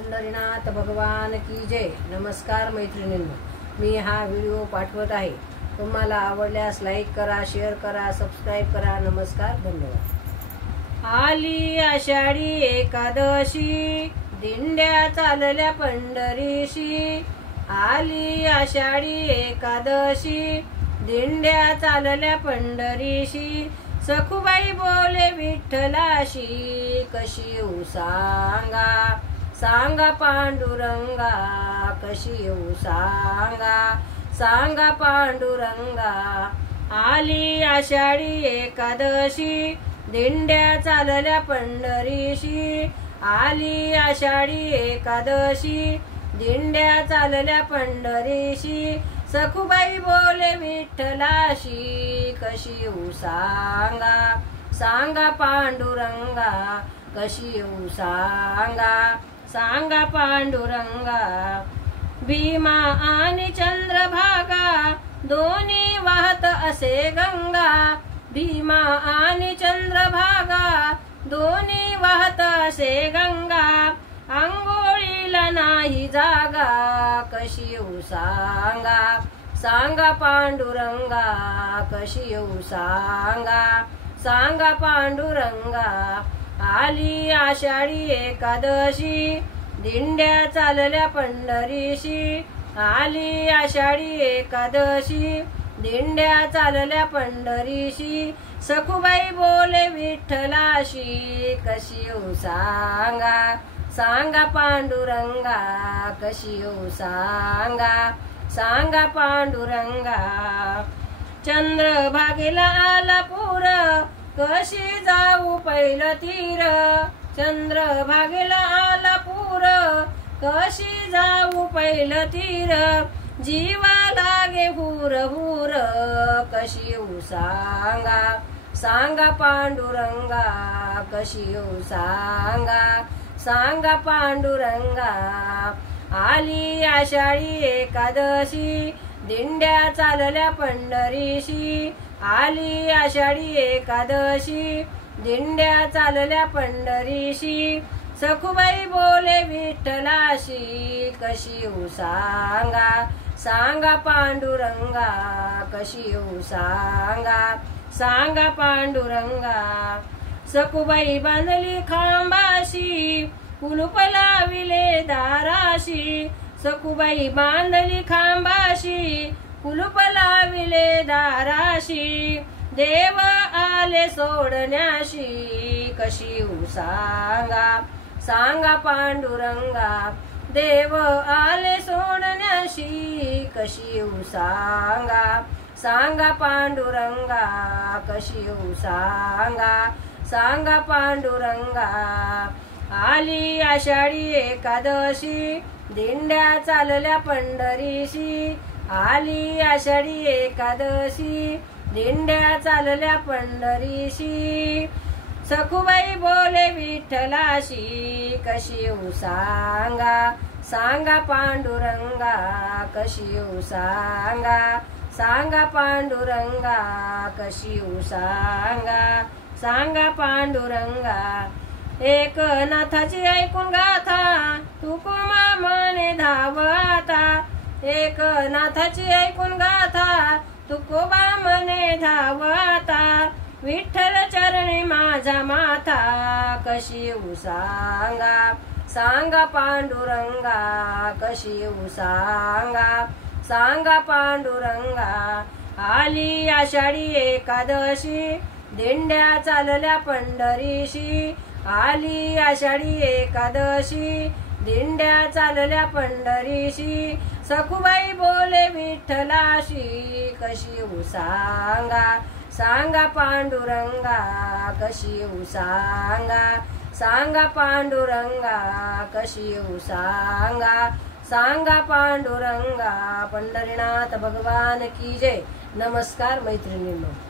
पंढरीनाथ भगवान की जय। नमस्कार मैत्रिणींनो, मी हा व्हिडिओ पाठवत आहे। तुम्हाला आवडल्यास लाईक करा, शेअर करा, सबस्क्राइब करा। नमस्कार, धन्यवाद। आली आषाढी एकादशी, दिंड्या चालल्या पंढरीशी। आली आषाढी एकादशी, दिंड्या चालल्या पंढरीशी। सखुबाई बोले विठ्ठलाशी, कशी येऊ सांगा, सांगा पांडुरंगा, कशी येऊ सांगा, सांगा पांडुरंगा। आली आषाढी एकादशी, दिंड्या चालल्या पंढरीशी। आली आषाढी एकादशी, दिंड्या चालल्या पंढरीशी। सखुबाई बोले विठ्ठलाशी, कशी येऊ सांगा, सांगा पांडुरंगा, कशी येऊ सांगा, सांगा पांडुरंगा। भीमा आणि चंद्रभागा, दोन्ही वाहत असे गंगा। भीमा आणि चंद्रभागा, दोन्ही वाहत असे गंगा। अंघोळीला नाही जागा, कशी येऊ सांगा, सांगा पांडुरंगा, कशी येऊ सांगा, सांगा पांडुरंगा। आली आषाढी एकादशी, दिंड्या चालल्या पंढरीशी। आली आषाढी एकादशी, दिंड्या चालल्या पंढरीशी। सखुबाई बोले विठ्ठलाशी, कशी येऊ सांगा, सांगा पांडुरंगा, कशी येऊ सांगा, सांगा पांडुरंगा। चंद्रभागेला आला पूर, कशी जाऊ पहिलं तीर। चंद्रभागेला आला पूर, कशी जाऊ पहिलं तीर। जीवा लागे हुर हुर, कशी येऊ सांगा, सांगा पांडुरंगा, कशी येऊ सांगा, सांगा पांडुरंगा। आली आषाढी एकादशी, दिंड्या चालल्या पंढरीशी। आली आषाढी एकादशी, दिंड्या चालल्या पंढरीशी। सखुबाई बोले विठ्ठलाशी, कशी येऊ सांगा, सांगा पांडुरंगा, कशी येऊ सांगा, सांगा पांडुरंगा। सखुबाई बांधली खांबाशी, कुलूप लाविले दाराशी। सखुबाई बांधली खांबाशी, कुलूप लाविले दाराशी। देव आले सोडण्याशी, कशी येऊ सांगा, सांगा पांडुरंगा। देव आले सोडण्याशी, कशी येऊ सांगा, सांगा पांडुरंगा, कशी येऊ सांगा, सांगा पांडुरंगा। आली आषाढी एकादशी, दिंड्या चालल्या पंढरीशी। आली आषाढी एकादशी, दिंड्या चालल्या पंढरीशी। सखुबाई बोले विठ्ठलाशी, कशी येऊ सांगा, सांगा पांडुरंगा, कशी येऊ सांगा, सांगा पांडुरंगा, कशी येऊ सांगा, सांगा पांडुरंगा। एकनाथाची ऐकून गाथा, तुकोबा म्हणे धाव आता। एकनाथाची ऐकून गाथा, तुकोबा म्हणे धाव आता। विठ्ठल चरणी माझा माथा, कशी येऊ सांगा, सांगा पांडुरंगा, कशी येऊ सांगा, सांगा पांडुरंगा। आली आषाढी एकादशी, दिंड्या चालल्या पंढरीशी। आली आषाढी एकादशी, दिंड्या चालल्या पंढरीशी। सखुबाई बोले विठ्ठलाशी, कशी येऊ सांगा, सांगा पांडुरंगा, कशी येऊ सांगा, सांगा पांडुरंगा, कशी येऊ सांगा, सांगा पांडुरंगा। पंढरीनाथ भगवान की जय। नमस्कार मैत्रिणींनो।